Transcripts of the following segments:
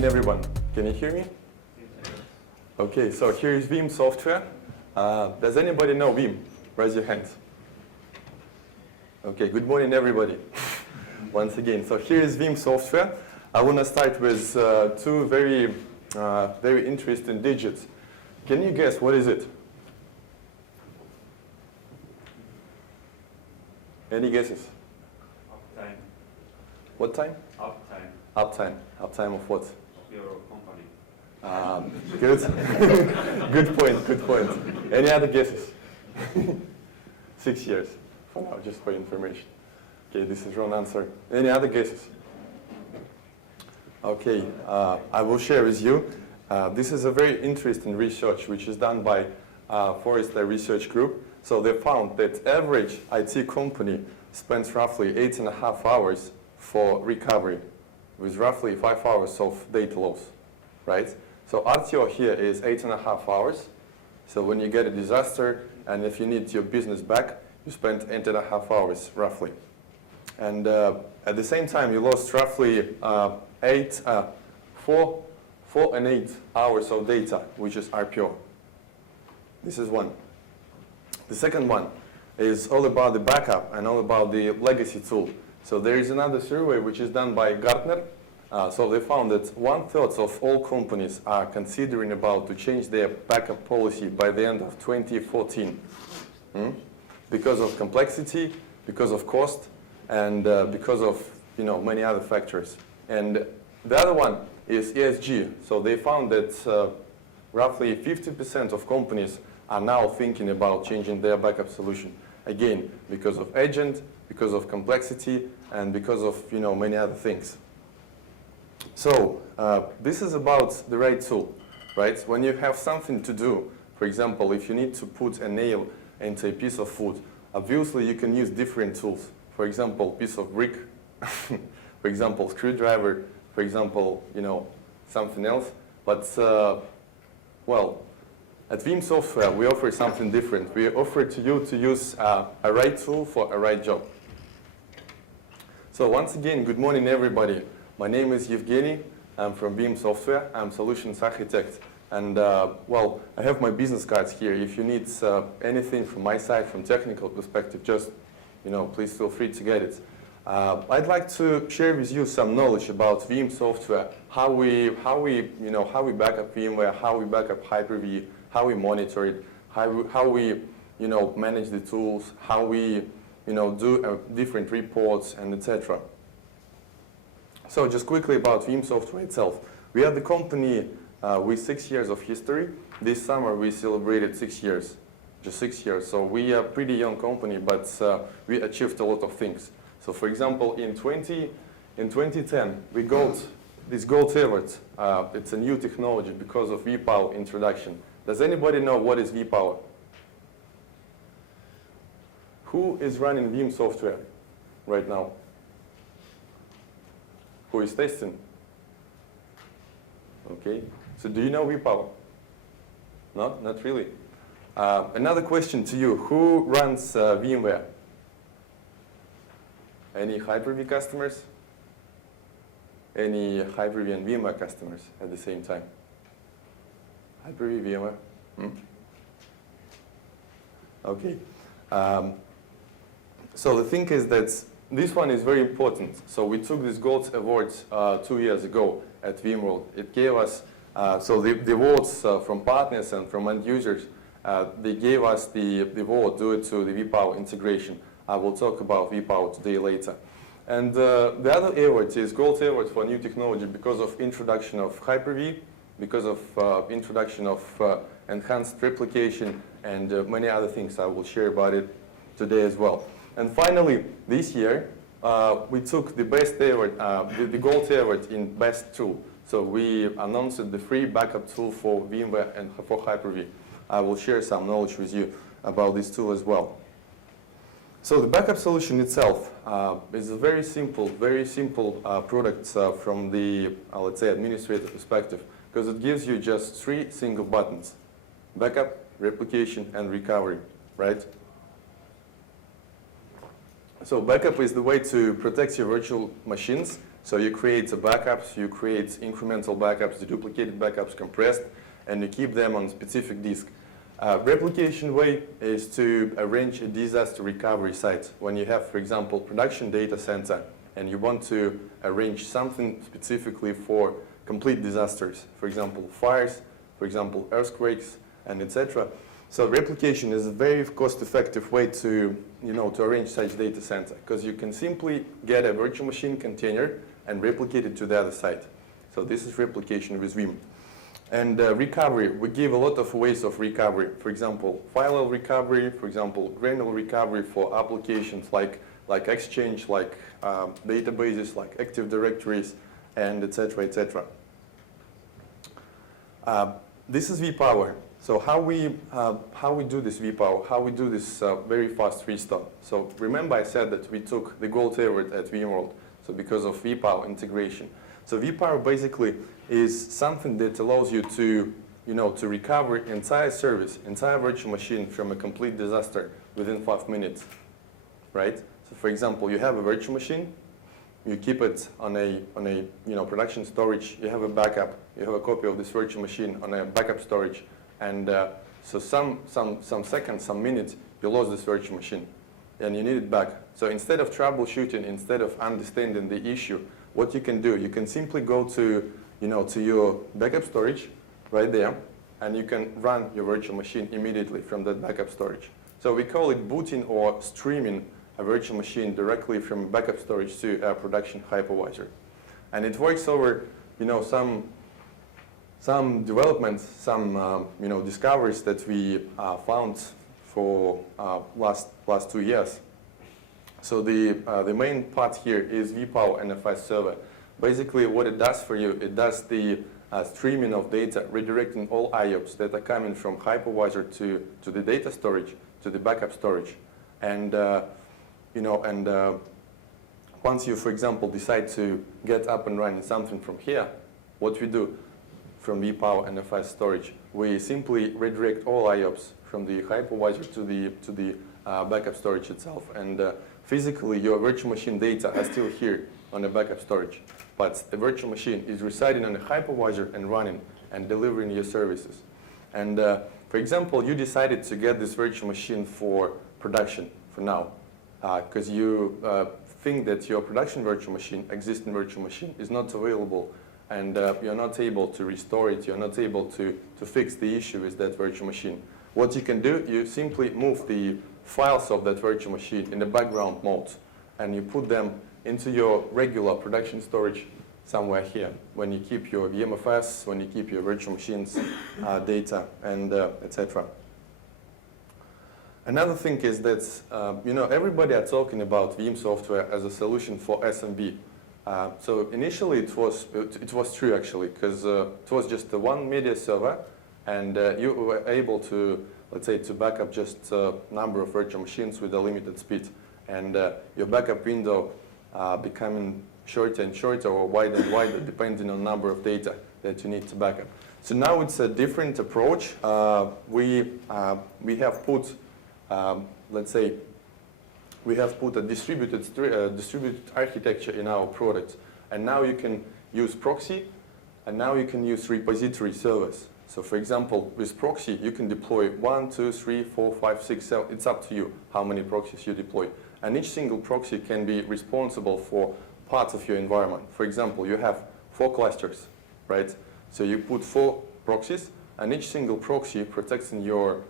morning, everyone. Can you hear me? Okay, so here is Veeam software. Does anybody know Veeam? Raise your hands. Okay, good morning, everybody. Once again, so here is Veeam software. I want to start with two very interesting digits. Can you guess what is it? Any guesses? Uptime. What time? Uptime. Uptime. Uptime of what? Of your company. Good. Good point. Good point. Any other guesses? 6 years. For now, just for information. Okay, this is wrong answer. Any other guesses? Okay, I will share with you. This is a very interesting research which is done by Forrester Research Group. So they found that average IT company spends roughly 8.5 hours for recovery, with roughly 5 hours of data loss, right? So RTO here is 8.5 hours. So when you get a disaster and if you need your business back, you spend 8.5 hours roughly. And at the same time, you lost roughly 4 and 8 hours of data, which is RPO. This is one. The second one is all about the backup and all about the legacy tool. So there is another survey which is done by Gartner. So they found that 1/3 of all companies are considering about to change their backup policy by the end of 2014. Because of complexity, because of cost, and because of many other factors. And the other one is ESG. So they found that roughly 50% of companies are now thinking about changing their backup solution. Again, because of agent, because of complexity, and because of many other things. So this is about the right tool, right? When you have something to do, for example, if you need to put a nail into a piece of food, obviously you can use different tools. For example, piece of brick, for example, screwdriver, for example, something else. But well, at Veeam Software, we offer something different. We offer to you to use a right tool for a right job. So once again, good morning, everybody. My name is Evgeny. I'm from Veeam Software. I'm solutions architect. And well, I have my business cards here. If you need anything from my side, from technical perspective, just please feel free to get it. I'd like to share with you some knowledge about Veeam Software, how we back up VMware, how we back up Hyper-V, how we monitor it, how we manage the tools, how we do different reports, and etc. So just quickly about Veeam Software itself. We are the company with 6 years of history. This summer we celebrated 6 years, just 6 years. So we are a pretty young company, but we achieved a lot of things. So for example, in 2010, we got this gold award. It's a new technology because of VPower introduction. Does anybody know what is VPower? Who is running Veeam Software right now? Who is testing? Okay, so do you know VPower? No, not really. Another question to you, who runs VMware? Any Hyper-V customers? Any Hyper-V and VMware customers at the same time? Hyper-V, VMware? Okay. So the thing is that this one is very important. So we took this gold award 2 years ago at VMworld. It gave us, so the awards from partners and from end users, they gave us the award due to the VPower integration. I will talk about VPower today later. And the other award is gold award for new technology because of introduction of Hyper-V, because of introduction of enhanced replication, and many other things. I will share about it today as well. And finally, this year, we took the best award, the gold award in best tool. So we announced the free backup tool for VMware and for Hyper-V. I will share some knowledge with you about this tool as well. So the backup solution itself is a very simple product from the, let's say, administrative perspective, because it gives you just 3 single buttons: backup, replication, and recovery, right? So backup is the way to protect your virtual machines So you create the backups, you create incremental backups, deduplicated backups, compressed, and you keep them on a specific disk. Replication way is to arrange a disaster recovery site. When you have, for example, production data center, and you want to arrange something specifically for complete disasters, for example, fires, for example, earthquakes, and etc. So replication is a very cost-effective way to, to arrange such data center, because you can simply get a virtual machine container and replicate it to the other site. So this is replication with Veeam. And recovery, we give a lot of ways of recovery. For example, file level recovery, for example, granular recovery for applications like Exchange, like databases, like Active Directories, and etc., etc. This is VPower. So how we do this VPower, how we do this very fast restore. So remember I said that we took the gold award at VMworld, so because of VPower integration. So VPower basically is something that allows you to, to recover entire service, entire virtual machine from a complete disaster within 5 minutes, right? So for example, you have a virtual machine, you keep it on a production storage, you have a backup, you have a copy of this virtual machine on a backup storage, and so some seconds, some minutes, you lost this virtual machine, and you need it back. So instead of troubleshooting, instead of understanding the issue, what you can do, you can simply go to, to your backup storage right there, and you can run your virtual machine immediately from that backup storage. So we call it booting or streaming a virtual machine directly from backup storage to a production hypervisor. And it works over, some developments, some discoveries that we found for last 2 years. So the main part here is VPower NFS server. Basically, what it does for you, it does the streaming of data, redirecting all IOPS that are coming from hypervisor to the data storage, to the backup storage, and once you, for example, decide to get up and running something from here, what we do from VPower NFS storage, we simply redirect all IOPS from the hypervisor to the backup storage itself, and physically your virtual machine data are still here on the backup storage, but the virtual machine is residing on the hypervisor and running and delivering your services. And for example, you decided to get this virtual machine for production for now, because you think that your production virtual machine, existing virtual machine, is not available, and you're not able to restore it, you're not able to fix the issue with that virtual machine. What you can do, you simply move the files of that virtual machine in the background mode, and you put them into your regular production storage somewhere here, when you keep your VMFS, when you keep your virtual machines data, and etc. Another thing is that, everybody are talking about Veeam software as a solution for SMB. So initially it was true actually, because it was just the one media server, and you were able to, let's say, to back up just a number of virtual machines with a limited speed, and your backup window becoming shorter and shorter or wider and wider depending on number of data that you need to back up. So now it's a different approach. We have put, let's say, we have put a distributed architecture in our product, and now you can use Proxy, and now you can use repository servers. So for example, with Proxy, you can deploy 1, 2, 3, 4, 5, 6, 7. It's up to you how many proxies you deploy. And each single proxy can be responsible for parts of your environment. For example, you have 4 clusters, right? So you put 4 proxies, and each single proxy protects your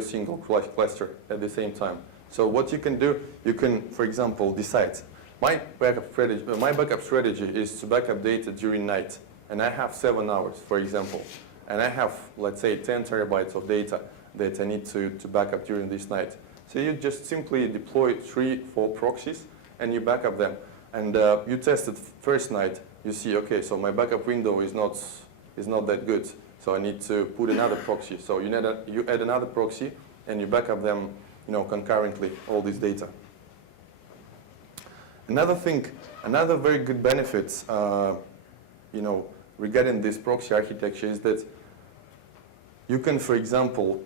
single cluster at the same time. So what you can do, you can, for example, decide, my backup strategy is to backup data during night, and I have 7 hours, for example, and I have, let's say, 10 terabytes of data that I need to back up during this night. So you just simply deploy 3, 4 proxies, and you back up them. And you test it first night, you see, okay, so my backup window is not that good, so I need to put another proxy. So you add another proxy, and you back up them, concurrently, all this data. Another thing, another very good benefit, regarding this proxy architecture is that you can, for example,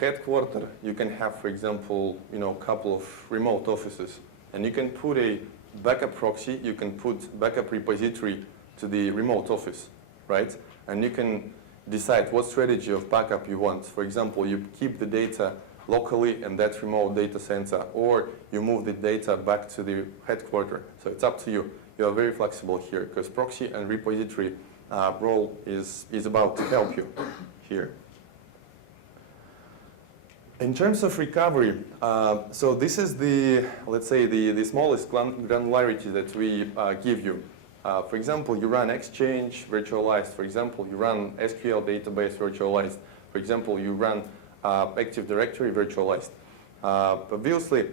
headquarter, you can have, for example, couple of remote offices, and you can put a backup proxy, you can put backup repository to the remote office, right? And you can decide what strategy of backup you want. For example, you keep the data locally in that remote data center, or you move the data back to the headquarters. So it's up to you. You are very flexible here, because proxy and repository role is about to help you here. In terms of recovery, so this is the, let's say, the smallest granularity that we give you. For example, you run Exchange virtualized. For example, you run SQL database virtualized. For example, you run Active Directory virtualized. Obviously,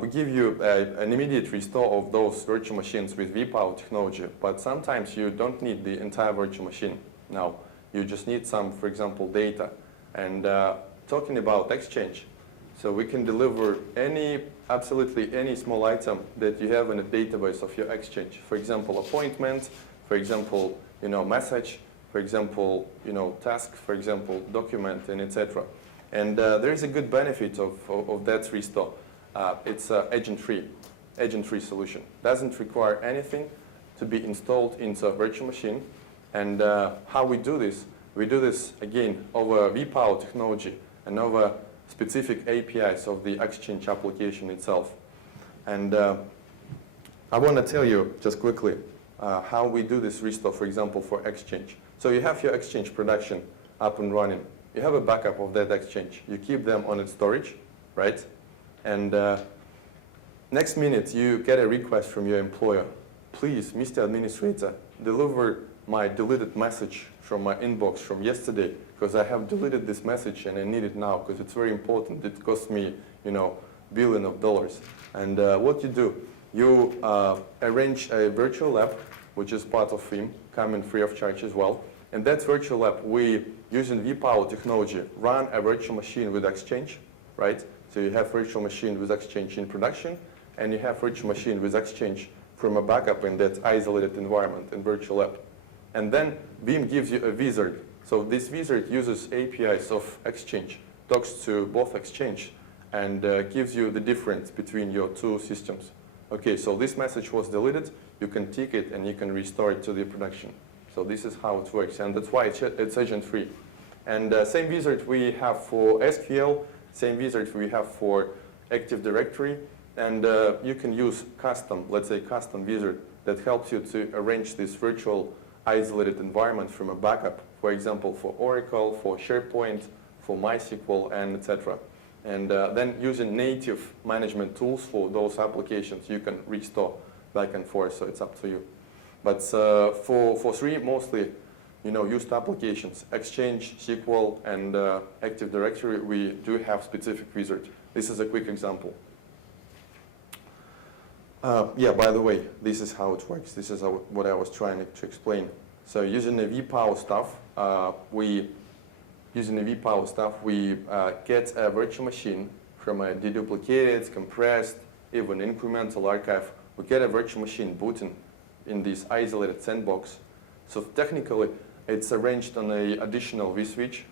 we give you an immediate restore of those virtual machines with VPower technology, but sometimes you don't need the entire virtual machine. Now, you just need some, for example, data. And talking about Exchange, so we can deliver absolutely any small item that you have in a database of your Exchange. For example, appointment, for example, message, for example, task, for example, document, and etc. And there is a good benefit of that restore. It's agent-free solution. Doesn't require anything to be installed into a virtual machine. And how we do this? We do this, again, over VPower technology and over specific APIs of the Exchange application itself. And I want to tell you just quickly how we do this restore, for example, for Exchange. So you have your Exchange production up and running. You have a backup of that Exchange. You keep them on its storage, right? And next minute, you get a request from your employer. Please, Mr. Administrator, deliver my deleted message from my inbox from yesterday, because I have deleted this message and I need it now because it's very important. It cost me, billions of dollars. And what you do, you arrange a virtual lab, which is part of Veeam, coming free of charge as well. And that virtual lab, we, using VPower technology, run a virtual machine with Exchange, right? So you have virtual machine with Exchange in production, and you have virtual machine with Exchange from a backup in that isolated environment in virtual lab. And then Veeam gives you a wizard. So this wizard uses APIs of Exchange, talks to both Exchange, and gives you the difference between your two systems. Okay, so this message was deleted. You can tick it, and you can restore it to the production. So this is how it works, and that's why it's agent-free. And same wizard we have for SQL, same wizard we have for Active Directory, and you can use custom wizard that helps you to arrange this virtual isolated environment from a backup, for example, for Oracle, for SharePoint, for MySQL, and etc. And then using native management tools for those applications, you can restore back and forth, so it's up to you. But for three mostly used applications, Exchange, SQL, and Active Directory, we do have specific wizard. This is a quick example. Yeah, by the way, this is how it works. This is what I was trying to explain. So using the VPower stuff, we get a virtual machine from a deduplicated, compressed, even incremental archive. We get a virtual machine booting in this isolated sandbox. So technically, it's arranged on an additional vSwitch,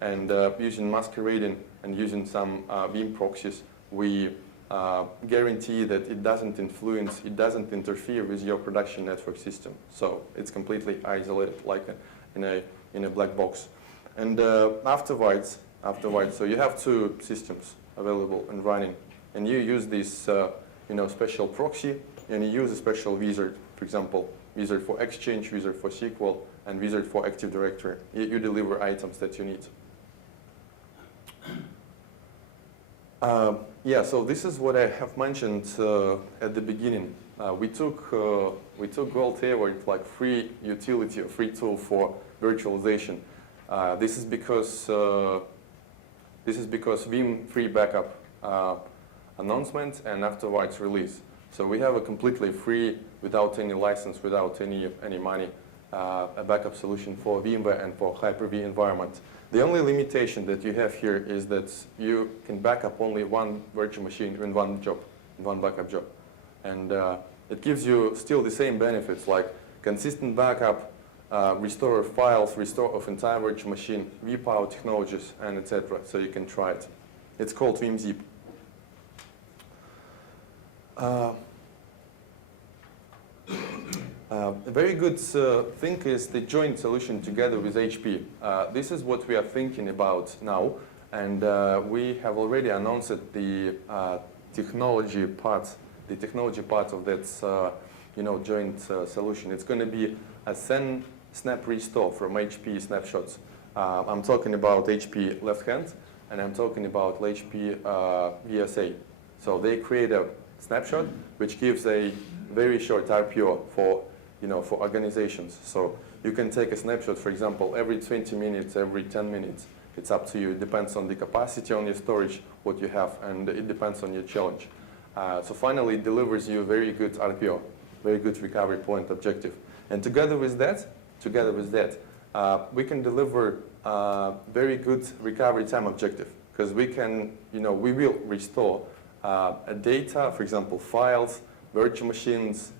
and using masquerading and using some Veeam proxies, we guarantee that it doesn't influence, it doesn't interfere with your production network system. So it's completely isolated, like in a black box. And afterwards, so you have two systems available and running, and you use this special proxy, and you use a special wizard, for example, wizard for Exchange, wizard for SQL, and wizard for Active Directory. You deliver items that you need. Yeah, so this is what I have mentioned at the beginning. We took Gold Award, like free utility, a free tool for virtualization. This is because Veeam free backup announcement and afterwards release. So we have a completely free, without any license, without any money, a backup solution for VMware and for Hyper-V environment. The only limitation that you have here is that you can back up only one virtual machine in one job, in one backup job. And it gives you still the same benefits, like consistent backup, restore of files, restore of entire virtual machine, VPower technologies, and etc. So you can try it. It's called VMZip. A very good thing is the joint solution together with HP. This is what we are thinking about now, and we have already announced the technology part of that joint solution. It's going to be a snap restore from HP Snapshots. I'm talking about HP left hand, and I'm talking about HP VSA. So they create a snapshot which gives a very short RPO for organizations. So you can take a snapshot, for example, every 20 minutes, every 10 minutes. It's up to you. It depends on the capacity on your storage, what you have, and it depends on your challenge. So finally, it delivers you a very good RPO, very good recovery point objective. And together with that, we can deliver very good recovery time objective, because we will restore data, for example, files, virtual machines,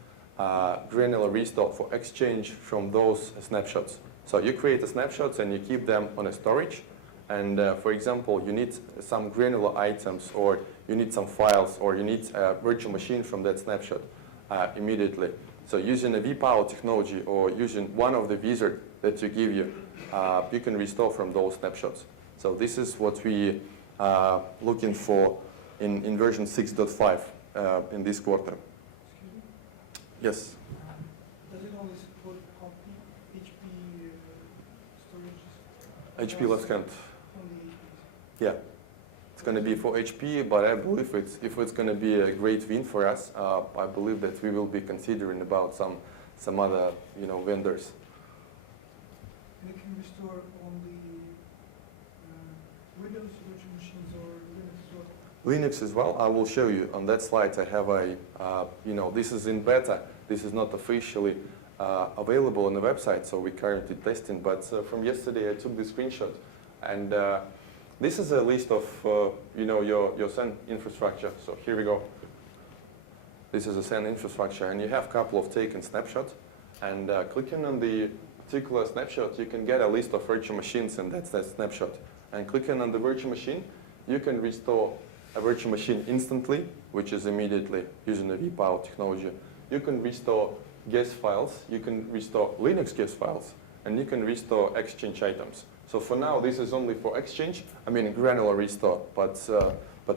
granular restore for exchange from those snapshots. So you create the snapshots and you keep them on a storage. And for example, you need some granular items, or you need some files, or you need a virtual machine from that snapshot immediately. So using a VPower technology, or using one of the wizards that you give you can restore from those snapshots. So this is what we are looking for in version 6.5 in this quarter. Yes? Does it only support HP storages? HP left hand. Only Yeah. It's going to be for HP, but I believe if it's going to be a great win for us, I believe that we will be considering about some other vendors. And it can restore on the Windows virtual machines or Linux as well? Linux as well. I will show you on that slide. I have a, this is in beta. This is not officially available on the website, so we're currently testing. But from yesterday, I took the screenshot, and this is a list of your SAN infrastructure. So here we go. This is a SAN infrastructure, and you have a couple of taken snapshots. And clicking on the particular snapshot, you can get a list of virtual machines, and that's that snapshot. And clicking on the virtual machine, you can restore a virtual machine instantly, which is immediately using the VPower technology. You can restore guest files, you can restore Linux guest files, and you can restore Exchange items. So for now, this is only for Exchange, granular restore, but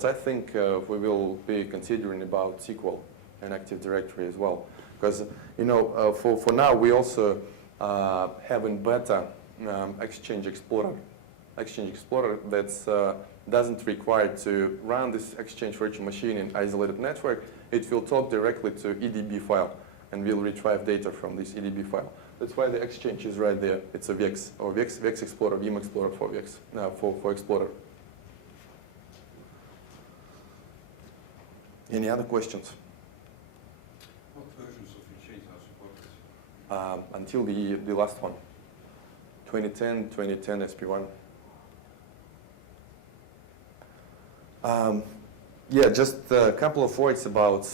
I think we will be considering about SQL and Active Directory as well. Because, for now, we also have in beta Exchange Explorer. Exchange Explorer that doesn't require to run this Exchange virtual machine in isolated network. It will talk directly to EDB file and will retrieve data from this EDB file. That's why the Exchange is right there. It's a VX, or VX Explorer, Veeam Explorer for VX, for Explorer. Any other questions? What versions of Exchange are supported? Until the last one, 2010 SP1. Yeah, just a couple of words about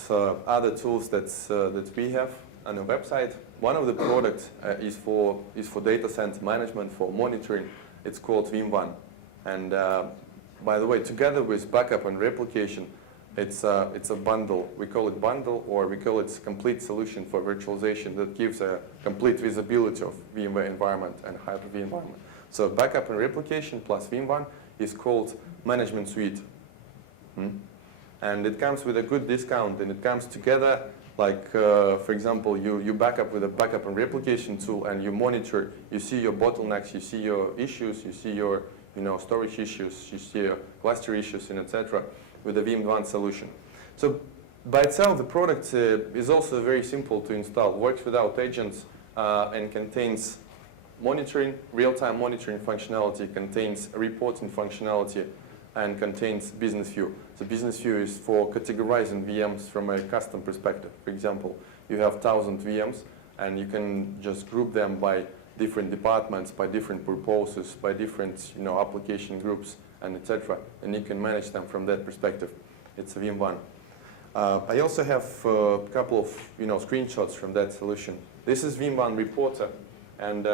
other tools that we have on the website. One of the products is for data center management, for monitoring. It's called VMware. And by the way, together with backup and replication, it's a bundle. We call it bundle, or we call it complete solution for virtualization that gives a complete visibility of VMware environment and Hyper-V environment. So backup and replication plus VMware is called management suite. And it comes with a good discount, and it comes together like, for example, you back up with a backup and replication tool, and you monitor, you see your bottlenecks, you see your issues, you see your storage issues, you see your cluster issues, and etc. with a VMware solution. So by itself, the product is also very simple to install, works without agents, and contains monitoring, real-time monitoring functionality, contains reporting functionality, and contains business view. So business view is for categorizing VMs from a custom perspective. For example, you have 1,000 VMs, and you can just group them by different departments, by different purposes, by different application groups, and etc. And you can manage them from that perspective. It's a VMware. I also have a couple of screenshots from that solution. This is VMware Reporter, and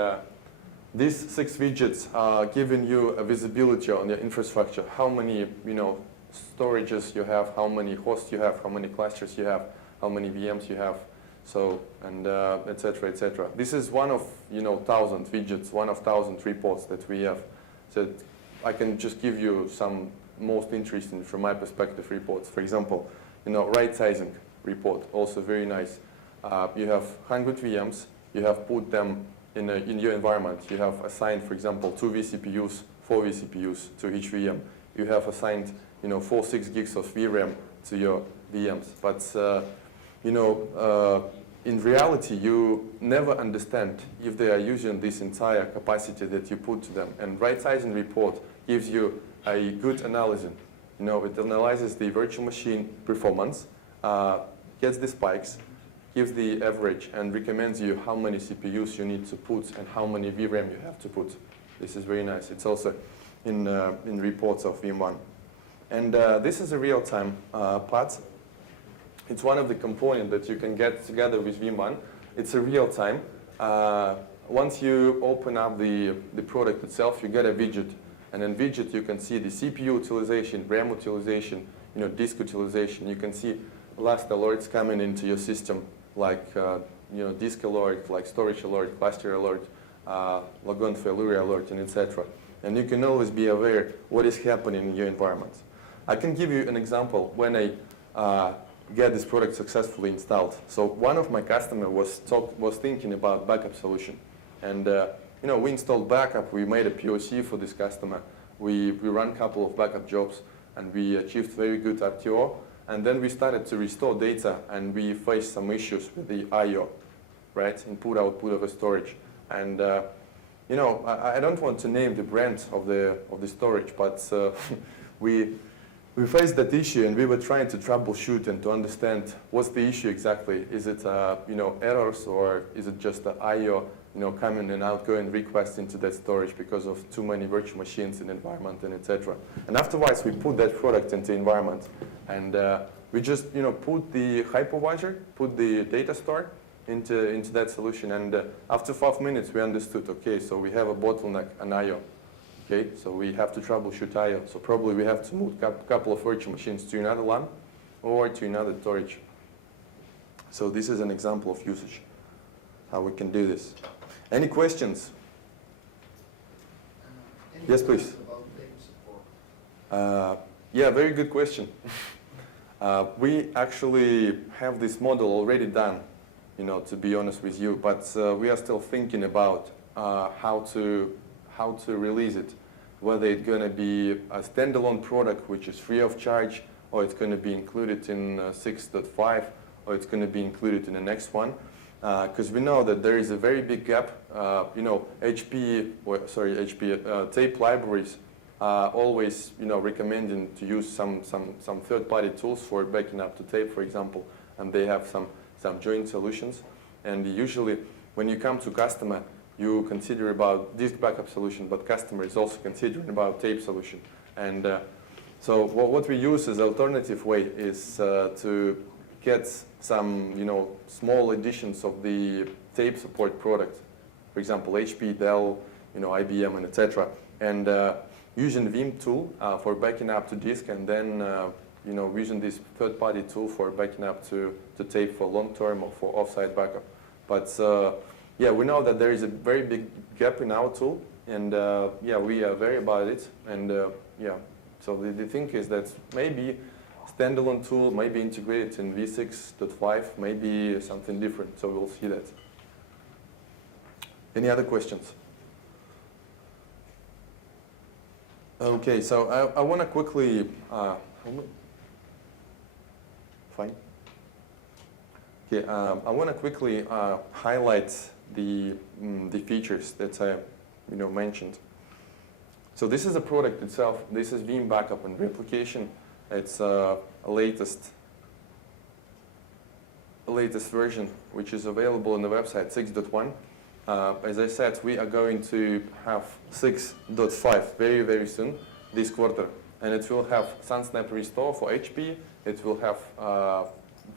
these 6 widgets are giving you a visibility on your infrastructure, how many storages you have, how many hosts you have, how many clusters you have, how many VMs you have. So, and et cetera, et cetera. This is one of 1,000 widgets, one of 1,000 reports that we have. So I can just give you some most interesting, from my perspective, reports. For example, right sizing report, also very nice. You have 100 VMs. You have put them in your environment. You have assigned, for example, 2 vCPUs, 4 vCPUs to each VM. You have assigned 4-6 gigs of VRAM to your VMs. But in reality, you never understand if they are using this entire capacity that you put to them. And right sizing report gives you a good analysis. It analyzes the virtual machine performance, gets the spikes, gives the average, and recommends you how many CPUs you need to put and how many VRAM you have to put. This is very nice. It's also in reports of VMware. And this is a real-time path. It's one of the components that you can get together with VMware. It's a real-time. Once you open up the product itself, you get a widget. And in widget, you can see the CPU utilization, RAM utilization, disk utilization. You can see last alerts coming into your system, like disk alert, like storage alert, cluster alert, logon failure alert, and etc. And you can always be aware what is happening in your environment. I can give you an example when I get this product successfully installed. So one of my customers was thinking about backup solution, and we installed backup. We made a POC for this customer. We ran a couple of backup jobs, and we achieved very good RTO. And then we started to restore data, and we faced some issues with the I/O, right? Input output of a storage. And I don't want to name the brand of the storage, but we faced that issue, and we were trying to troubleshoot and to understand what's the issue exactly. Is it errors, or is it just the I/O coming and outgoing requests into that storage because of too many virtual machines in the environment, and etc. And afterwards, we put that product into environment, and we just put the hypervisor, put the data store into that solution, and after 5 minutes, we understood. Okay, so we have a bottleneck on I/O. Okay, so we have to troubleshoot I/O. So probably we have to move a couple of virtual machines to another LAN or to another storage. So this is an example of usage, how we can do this. Any questions? Yes, please. About tape support. Yeah, very good question. We actually have this model already done, to be honest with you, but we are still thinking about how to release it, whether it's going to be a standalone product which is free of charge, or it's going to be included in 6.5, or it's going to be included in the next one. Because we know that there is a very big gap. Tape libraries are always recommending to use some third-party tools for backing up to tape, for example, and they have some joint solutions. And usually, when you come to customer, you consider about disk backup solution, but customer is also considering about tape solution. And so what we use as alternative way is to get some small editions of the tape support product, for example HP, Dell, IBM, and etc. And using Veeam tool for backing up to disk, and then using this third-party tool for backing up to tape for long-term or for off-site backup. But yeah, we know that there is a very big gap in our tool, and yeah, we are very about it. And yeah, so the thing is that maybe standalone tool, maybe integrated in v6.5, maybe something different. So we'll see that. Any other questions? Okay, so I want to quickly. Fine. Okay, I want to quickly highlight the features that I mentioned. So this is the product itself. This is Veeam Backup and Replication. It's a latest version, which is available on the website 6.1. As I said, we are going to have 6.5 very, very soon, this quarter. And it will have SunSnap Restore for HP. It will have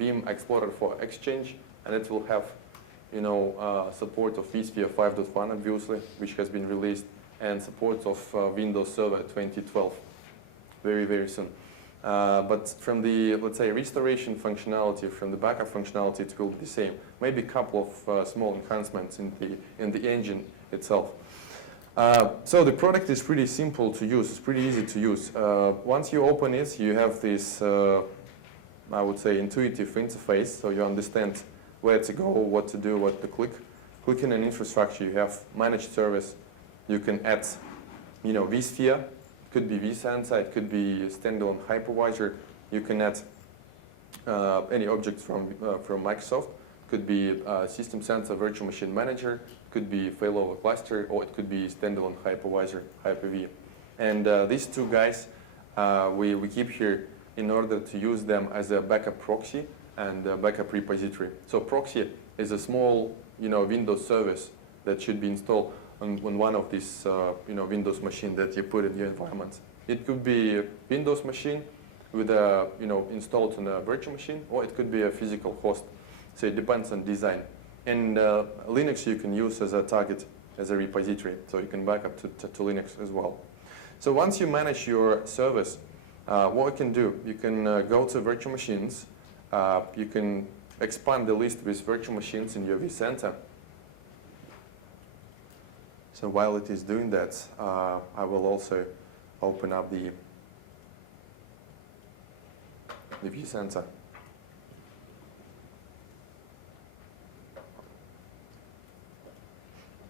Veeam Explorer for Exchange. And it will have support of vSphere 5.1, obviously, which has been released, and support of Windows Server 2012 very, very soon. But from the, let's say, restoration functionality, from the backup functionality, it will be the same. Maybe a couple of small enhancements in the engine itself. So the product is pretty simple to use. It's pretty easy to use. Once you open it, you have this, I would say, intuitive interface. So you understand where to go, what to do, what to click. Clicking on infrastructure, you have managed service. You can add, vSphere. It could be vSensa. It could be a standalone hypervisor. You can add any object from Microsoft. It could be System Sensor Virtual Machine Manager. It could be failover cluster, or it could be standalone hypervisor, Hyper-V. And these two guys we keep here in order to use them as a backup proxy and a backup repository. So proxy is a small Windows service that should be installed on one of these Windows machine that you put in your environment. It could be a Windows machine with a installed on a virtual machine, or it could be a physical host. So it depends on design. And Linux you can use as a target, as a repository, so you can back up to Linux as well. So once you manage your service, what you can do, you can go to virtual machines. You can expand the list with virtual machines in your vCenter. So while it is doing that, I will also open up the vCenter.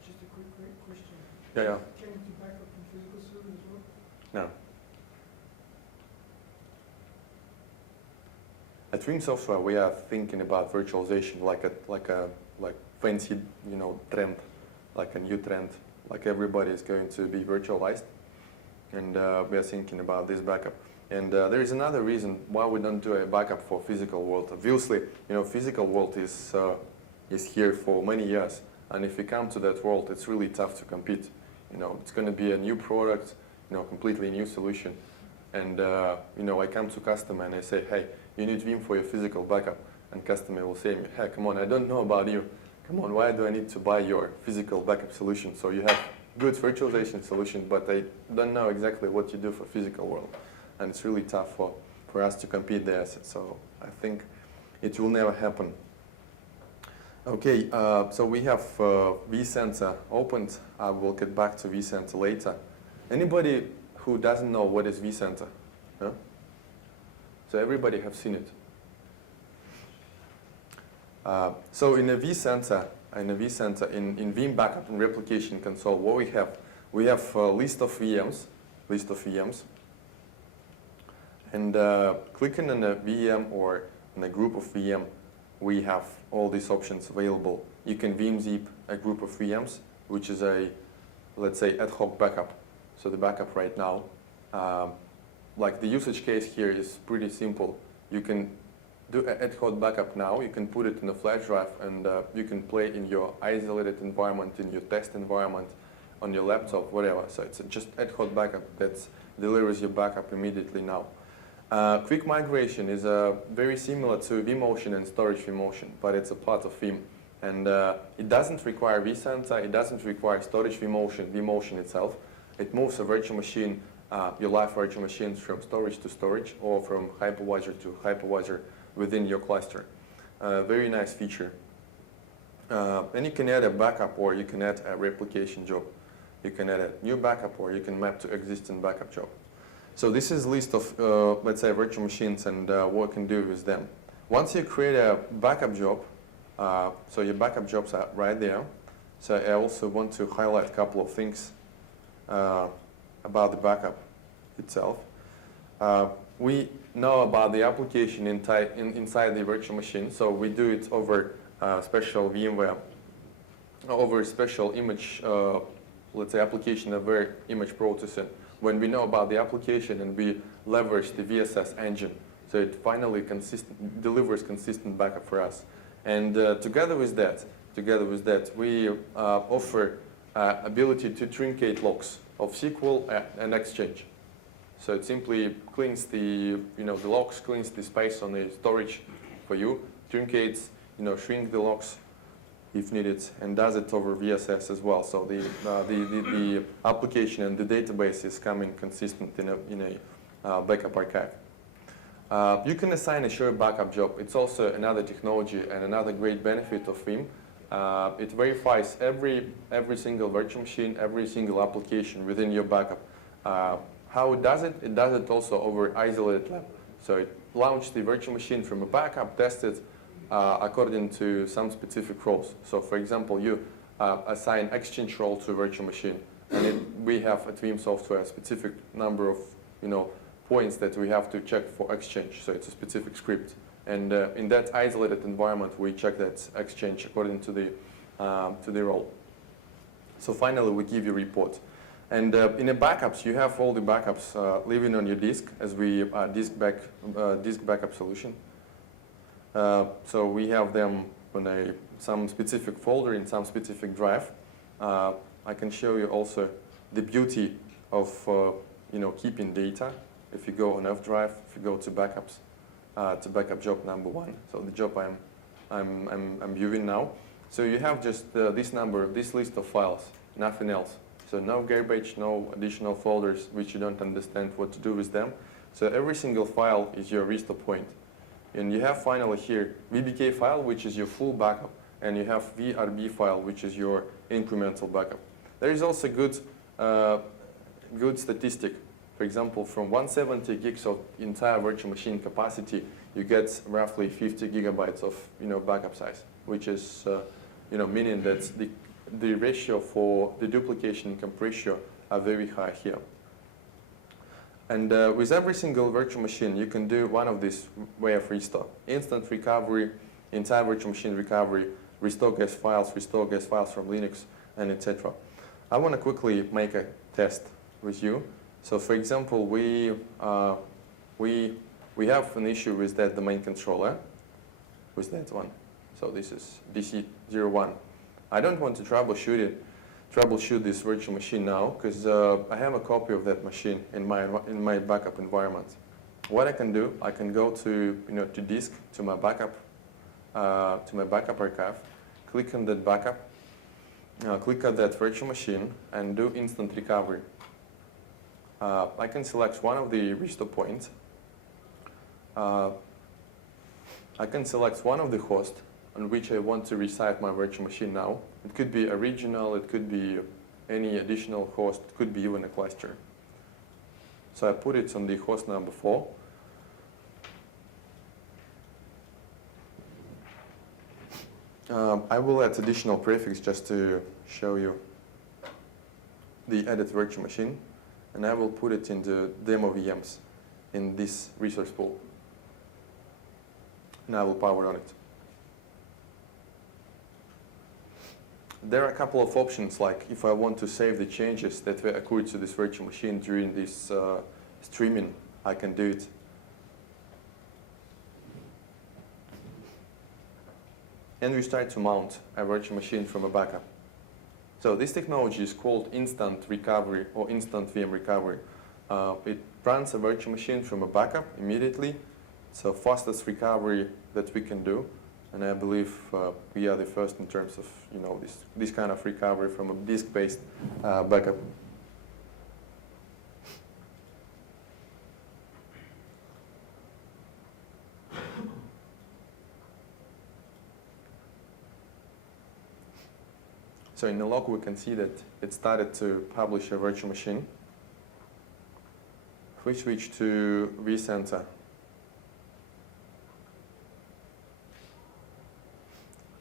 Just a quick question. Yeah. Can it be back up from physical server as well? No. At Veeam Software, we are thinking about virtualization like fancy, trend, like a new trend, like everybody is going to be virtualized, and we are thinking about this backup. And there is another reason why we don't do a backup for physical world. Obviously, physical world is here for many years, and if we come to that world, it's really tough to compete. It's going to be a new product, completely new solution, and I come to customer and I say, hey, you need Veeam for your physical backup, and customer will say, hey, come on, I don't know about you. Come on, why do I need to buy your physical backup solution? So you have good virtualization solution, but I don't know exactly what you do for physical world. And it's really tough for us to compete the assets. So I think it will never happen. Okay, so we have vCenter opened. I will get back to vCenter later. Anybody who doesn't know what is vCenter? Huh? So everybody have seen it. So in a vCenter, in Veeam Backup and Replication Console, what we have a list of VMs, and clicking on a VM or in a group of VM, we have all these options available. You can Veeam zip a group of VMs, which is a, let's say, ad hoc backup. So the backup right now, like the usage case here is pretty simple. You can do an ad hoc backup now. You can put it in a flash drive, and you can play in your isolated environment, in your test environment, on your laptop, whatever. So it's just ad hoc backup that delivers your backup immediately now. Quick migration is very similar to vMotion and storage vMotion, but it's a part of Veeam. And it doesn't require vCenter, it doesn't require storage vMotion itself. It moves a virtual machine, your live virtual machines, from storage to storage, or from hypervisor to hypervisor within your cluster. Very nice feature. And you can add a backup, or you can add a replication job. You can add a new backup, or you can map to existing backup job. So this is a list of, let's say, virtual machines and what you can do with them. Once you create a backup job, so your backup jobs are right there. So I also want to highlight a couple of things about the backup itself. We know about the application inside the virtual machine, so we do it over special VMware, over special image, let's say, application aware image processing. When we know about the application and we leverage the VSS engine, so it finally delivers consistent backup for us. And together with that, we offer ability to truncate logs of SQL and Exchange. So it simply cleans the logs, cleans the space on the storage for you, truncates, shrink the logs if needed, and does it over VSS as well. So the application and the database is coming consistent in a backup archive. You can assign a shared backup job. It's also another technology and another great benefit of Veeam. It verifies every single virtual machine, every single application within your backup. How it does it? It does it also over isolated lab. So it launches the virtual machine from a backup, tests it according to some specific roles. So for example, you assign Exchange role to a virtual machine. And we have at Veeam software a specific number of points that we have to check for Exchange. So it's a specific script. And in that isolated environment, we check that Exchange according to the role. So finally, we give you a report. And in the backups, you have all the backups living on your disk as we disk backup solution. So we have them on some specific folder in some specific drive. I can show you also the beauty of keeping data. If you go on F drive, if you go to backups, to backup job number 1. So the job I'm viewing now. So you have just this list of files, nothing else. So no garbage, no additional folders which you don't understand what to do with them. So every single file is your restore point. And you have finally here VBK file, which is your full backup, and you have VRB file, which is your incremental backup. There is also good statistic. For example, from 170 gigs of entire virtual machine capacity, you get roughly 50 gigabytes of backup size, which is meaning that the ratio for the duplication and comp ratio are very high here. And with every single virtual machine, you can do one of these way of restore: instant recovery, entire virtual machine recovery, restore guest files from Linux, and etc. I want to quickly make a test with you. So for example, we have an issue with that domain controller, with that one. So this is DC01. I don't want to troubleshoot this virtual machine now, because I have a copy of that machine in my backup environment. What I can do, I can go to to disk, to my backup archive, click on that backup, click on that virtual machine, and do instant recovery. I can select one of the restore points. I can select one of the hosts on which I want to resite my virtual machine now. It could be a regional, it could be any additional host, it could be even a cluster. So I put it on the host number 4. I will add additional prefix just to show you the added virtual machine, and I will put it in the demo VMs in this resource pool. And I will power on it. There are a couple of options, like if I want to save the changes that were occurred to this virtual machine during this streaming, I can do it. And we start to mount a virtual machine from a backup. So this technology is called instant recovery or instant VM recovery. It runs a virtual machine from a backup immediately. It's the fastest recovery that we can do. And I believe we are the first in terms of this kind of recovery from a disk-based backup. So in the log, we can see that it started to publish a virtual machine. If we switch to vCenter, you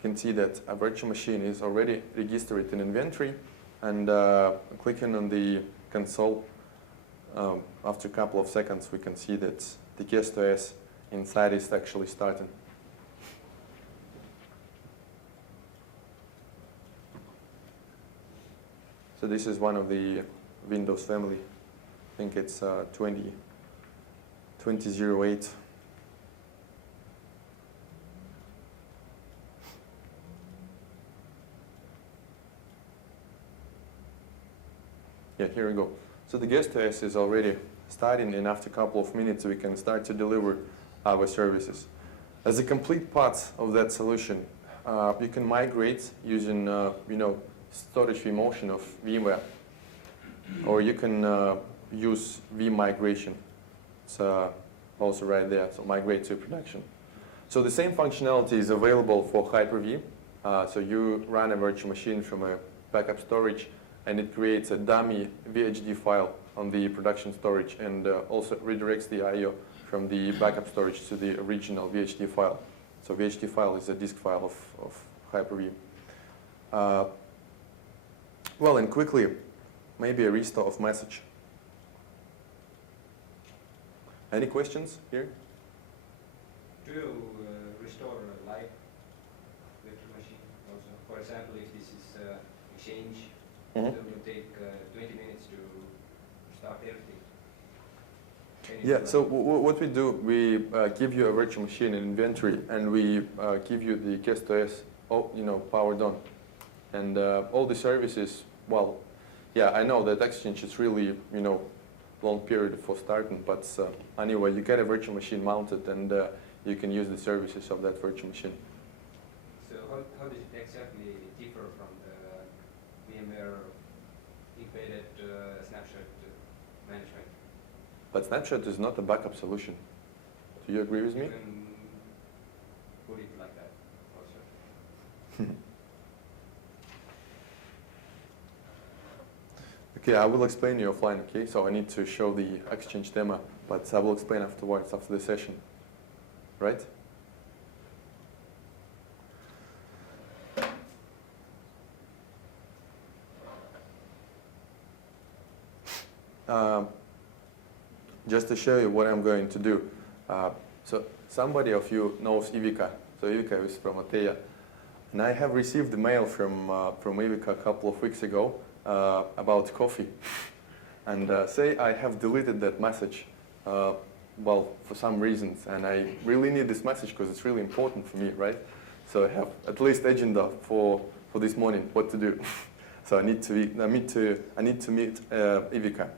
can see that a virtual machine is already registered in inventory, and clicking on the console, after a couple of seconds, we can see that the guest OS inside is actually starting. So this is one of the Windows family. I think it's 2008. Yeah, here we go. So the guest OS is already starting, and after a couple of minutes we can start to deliver our services. As a complete part of that solution, you can migrate using storage vMotion of VMware, or you can use vMigration. It's also right there, so migrate to production. So the same functionality is available for Hyper-V. So you run a virtual machine from a backup storage, and it creates a dummy VHD file on the production storage, and also redirects the I/O from the backup storage to the original VHD file. So VHD file is a disk file of Hyper-V. Well, and quickly, maybe a restore of message. Any questions here? Do you restore a live virtual machine also? For example, if this is Exchange, it will take 20 minutes to start everything. Can you Yeah, do so that? what we do, we give you a virtual machine in inventory, and we give you the guest OS, powered on. And all the services, well, yeah, I know that Exchange is really, long period for starting, but anyway, you get a virtual machine mounted, and you can use the services of that virtual machine. So how does it exactly differ from the VMware embedded snapshot management? But Snapshot is not a backup solution. Do you agree with me? You can put it like that also. Okay, I will explain you offline, okay? So I need to show the Exchange demo, but I will explain afterwards, after the session. Right? Just to show you what I'm going to do. So somebody of you knows Ivica. So Ivica is from ATEA. And I have received a mail from Ivica a couple of weeks ago about coffee. And say I have deleted that message, well, for some reasons. And I really need this message because it's really important for me, right? So I have at least agenda for this morning, what to do. So I need to meet Ivica.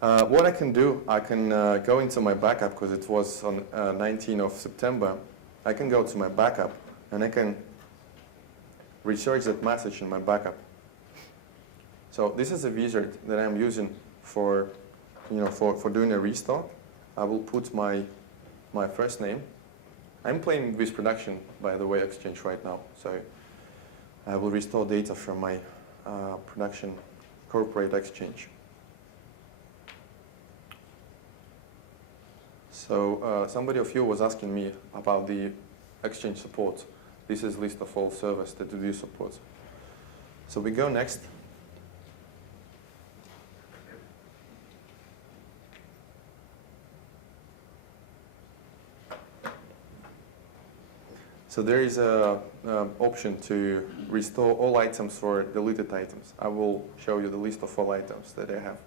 What I can do, I can go into my backup because it was on 19th of September. I can go to my backup and I can research that message in my backup. So this is a wizard that I'm using for doing a restore. I will put my first name. I'm playing with production, by the way, Exchange right now. So I will restore data from my production corporate Exchange. So somebody of you was asking me about the Exchange support. This is list of all servers that do support. So we go next. So there is a option to restore all items for deleted items. I will show you the list of all items that I have.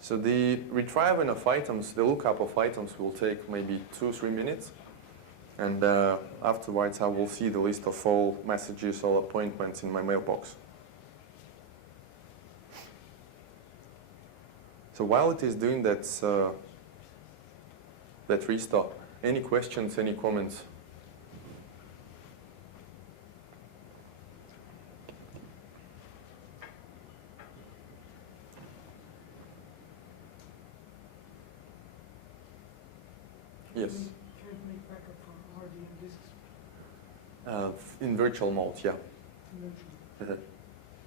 So the retrieving of items, the lookup of items will take maybe 2-3 minutes. And afterwards I will see the list of all messages, all appointments in my mailbox. So while it is doing that restore, any questions, any comments? Yes. Can it make backup from RDM disks? In virtual mode, yeah. Conventional.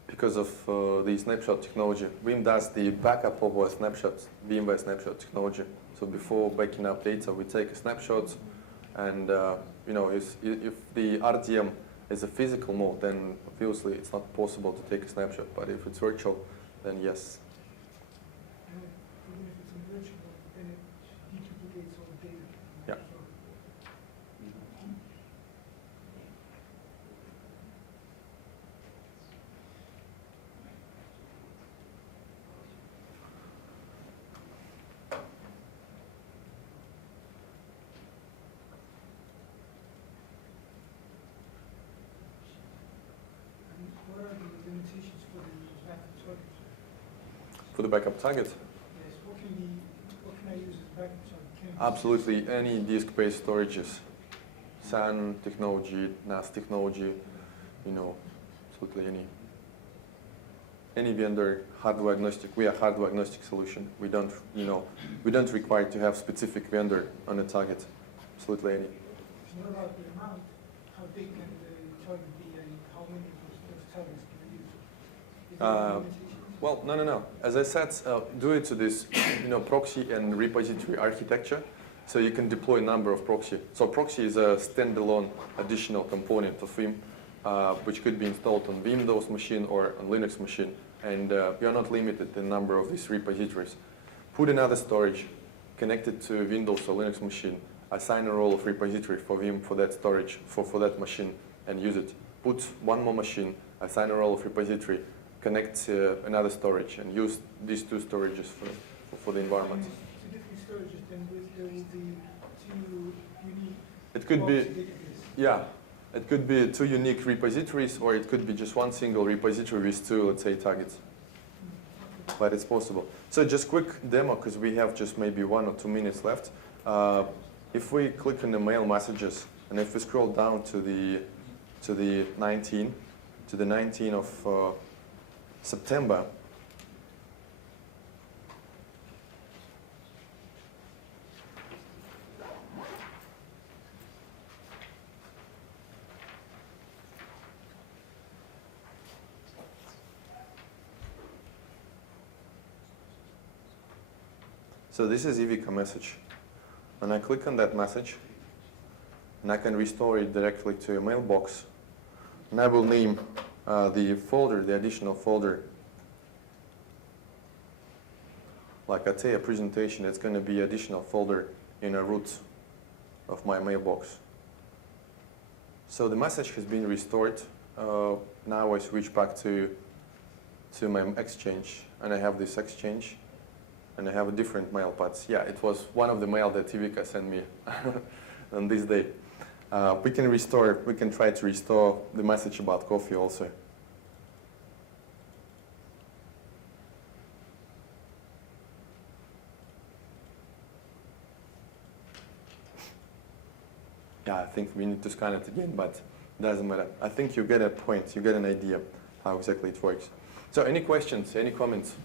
Because of the snapshot technology. Veeam does the backup of our snapshots, VMware snapshot technology. So before backing up data, we take a snapshot, and if the RDM is a physical mode, then obviously it's not possible to take a snapshot. But if it's virtual, then yes. And even if it's conventional, then it deduplicates all the data. Yeah. And what are the limitations for the backup target? For the backup target, Yes, what can I use as backup target? Can it be absolutely any disk-based storages. SAN technology, NAS technology, absolutely any. any vendor hardware agnostic. We are hardware agnostic solution. We don't, we don't require to have specific vendor on a target. Absolutely any. What about the amount? How big can the target be and how many of those targets can we use? Is there any limitations? Well, no. As I said, due to this, proxy and repository architecture, so you can deploy a number of proxy. So proxy is a standalone additional component of Veeam, which could be installed on Windows machine or on Linux machine, and you're not limited to the number of these repositories. Put another storage connected to Windows or Linux machine, assign a role of repository for Veeam for that storage, for that machine, and use it. Put one more machine, assign a role of repository, connect another storage, and use these two storages for the environment. Two different storages, then there will be two unique It could be, databases. yeah, it could be two unique repositories, or it could be just one single repository with two, let's say, targets. But it's possible. So just quick demo, because we have just maybe 1 or 2 minutes left. If we click on the mail messages, and if we scroll down to the 19th of September, so this is Ivica message. When I click on that message, and I can restore it directly to a mailbox, and I will name the folder, the additional folder, like ATEA presentation. It's going to be additional folder in a root of my mailbox. So the message has been restored. Now I switch back to my Exchange, and I have this Exchange, and I have a different mail paths. Yeah, it was one of the mail that Ivica sent me on this day. We can try to restore the message about coffee also. Yeah, I think we need to scan it again, but it doesn't matter. I think you get a point, you get an idea how exactly it works. So any questions, any comments?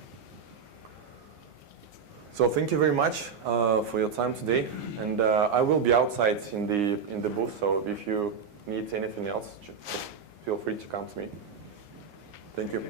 So thank you very much for your time today, and I will be outside in the booth. So if you need anything else, just feel free to come to me. Thank you.